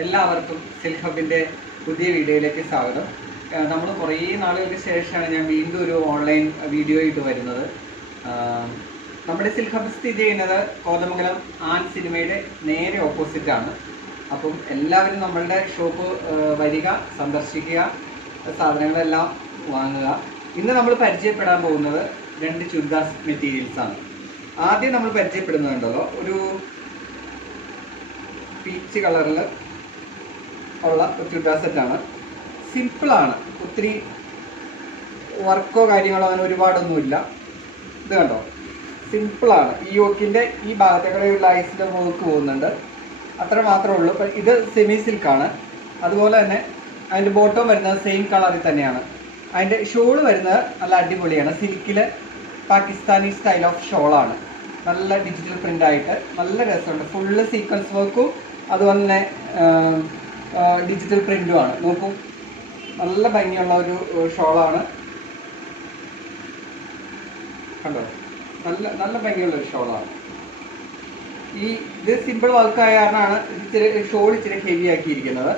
എല്ലാവർക്കും സിൽക്ക് ഹബിൻ്റെ പുതിയ വീഡിയോയിലേക്ക് സ്വാഗതം. നമ്മൾ കുറേ നാളുകൾക്ക് ശേഷമാണ് ഞാൻ വീണ്ടും ഒരു ഓൺലൈൻ വീഡിയോ ആയിട്ട് വരുന്നത്. നമ്മുടെ സിൽക്ക് ഹബ് സ്ഥിതി ചെയ്യുന്നത് കോതമംഗലം ആൻ സിനിമയുടെ നേരെ ഓപ്പോസിറ്റാണ്. അപ്പം എല്ലാവരും നമ്മളുടെ ഷോപ്പ് വരിക, സന്ദർശിക്കുക, സാധനങ്ങളെല്ലാം വാങ്ങുക. ഇന്ന് നമ്മൾ പരിചയപ്പെടാൻ പോകുന്നത് 2 ചുരിദാർ മെറ്റീരിയൽസാണ്. ആദ്യം നമ്മൾ പരിചയപ്പെടുന്നുണ്ടല്ലോ ഒരു പീച്ച് കളറിൽ ഉള്ള ഒരു ചുരിദാർ സെറ്റാണ്. സിമ്പിളാണ്, ഒത്തിരി വർക്കോ കാര്യങ്ങളോ അങ്ങനെ ഒരുപാടൊന്നുമില്ല. ഇത് കണ്ടോ, സിമ്പിളാണ്. ഈ യോക്കിൻ്റെ ഈ ഭാഗത്തേക്കുള്ള ഐസിൻ്റെ വർക്ക് പോകുന്നുണ്ട്, അത്ര മാത്രമേ ഉള്ളൂ. ഇപ്പം ഇത് സെമി സിൽക്കാണ്. അതുപോലെ തന്നെ അതിൻ്റെ ബോട്ടം വരുന്നത് സെയിം കളറിൽ തന്നെയാണ്. അതിൻ്റെ ഷോള് വരുന്നത് നല്ല അടിപൊളിയാണ്. സിൽക്കിൽ പാകിസ്ഥാനി സ്റ്റൈൽ ഓഫ് ഷോളാണ്. നല്ല ഡിജിറ്റൽ പ്രിൻ്റ് ആയിട്ട് നല്ല രസമുണ്ട്. ഫുള്ള് സീക്വൻസ് വർക്കും അതുപോലെ തന്നെ ഡിജിറ്റൽ പ്രിൻറ്റുമാണ്. നോക്കൂ, നല്ല ഭംഗിയുള്ള ഒരു ഷോളാണ്. കണ്ടോ, നല്ല ഭംഗിയുള്ളൊരു ഷോളാണ്. ഇത് സിമ്പിൾ വർക്കായ കാരണമാണ് ഇച്ചിരി ഷോൾ ഇച്ചിരി ഹെവി ആക്കിയിരിക്കുന്നത്.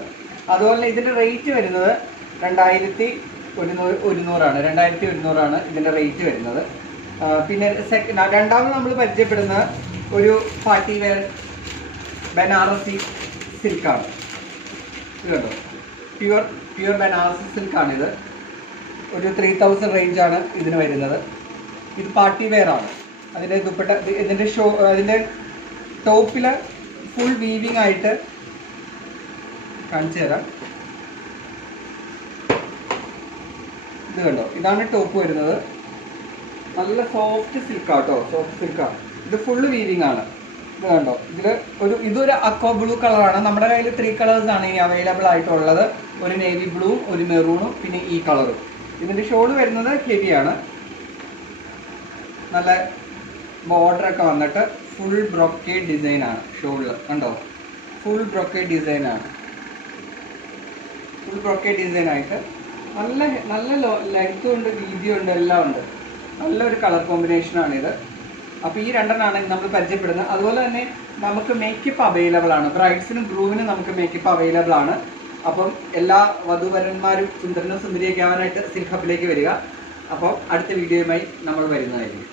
അതുപോലെ ഇതിൻ്റെ റേറ്റ് വരുന്നത് 2100 ഇതിൻ്റെ റേറ്റ് വരുന്നത്. പിന്നെ രണ്ടാമത് നമ്മൾ പരിചയപ്പെടുന്ന ഒരു പാർട്ടി വെയർ ബനാറസി സിൽക്കാണ്. ഇത് കണ്ടോ, പ്യുവർ ബനാറസി സിൽക്കാണിത്. ഒരു 3000 റേഞ്ചാണ് ഇതിന് വരുന്നത്. ഇത് പാർട്ടി വെയർ ആണ്. അതിൻ്റെ ദുപ്പട്ട, അതിൻ്റെ ടോപ്പിൽ ഫുൾ വീവിങ് ആയിട്ട് കാണിച്ചു തരാം. ഇത് കണ്ടോ, ഇതാണ് ടോപ്പ് വരുന്നത്. നല്ല സോഫ്റ്റ് സിൽക്കാട്ടോ, സോഫ്റ്റ് സിൽക്കാണ്. ഇത് ഫുള്ള് വീവിങ് ആണ്. ഇത് കണ്ടോ, ഇതൊരു അക്വ ബ്ലൂ കളറാണ്. നമ്മുടെ കയ്യിൽ 3 കളേഴ്സാണ് ഇനി അവൈലബിൾ ആയിട്ടുള്ളത്. ഒരു നേവി ബ്ലൂവും ഒരു മെറൂണും പിന്നെ ഈ കളറും. ഇതിൻ്റെ ഷോള് വരുന്നത് ഹെവിയാണ്. നല്ല ബോർഡറൊക്കെ വന്നിട്ട് ഫുൾ ബ്രൊക്കേഡ് ഡിസൈനാണ് ഷോളിൽ. കണ്ടോ, ഫുൾ ബ്രൊക്കേഡ് ഡിസൈനാണ്. ഫുൾ ബ്രൊക്കേഡ് ഡിസൈനായിട്ട് നല്ല ലെങ്ത്തും ഉണ്ട്, വീതിയും ഉണ്ട്, എല്ലാം ഉണ്ട്. നല്ലൊരു കളർ കോമ്പിനേഷനാണിത്. അപ്പോൾ ഈ രണ്ടെണ്ണമാണ് നമ്മൾ പരിചയപ്പെടുന്നത്. അതുപോലെ തന്നെ നമുക്ക് മേക്കപ്പ് അവൈലബിൾ ആണ്. ബ്രൈഡ്സിനും ഗ്രൂമിനും നമുക്ക് മേക്കപ്പ് അവൈലബിൾ ആണ്. അപ്പം എല്ലാ വധുവരന്മാരും സുന്ദരനും സുന്ദരിയൊക്കെ ആവാനായിട്ട് സിൽക്ക് ഹബിലേക്ക് വരിക. അപ്പോൾ അടുത്ത വീഡിയോയുമായി നമ്മൾ വരുന്നതായിരിക്കും.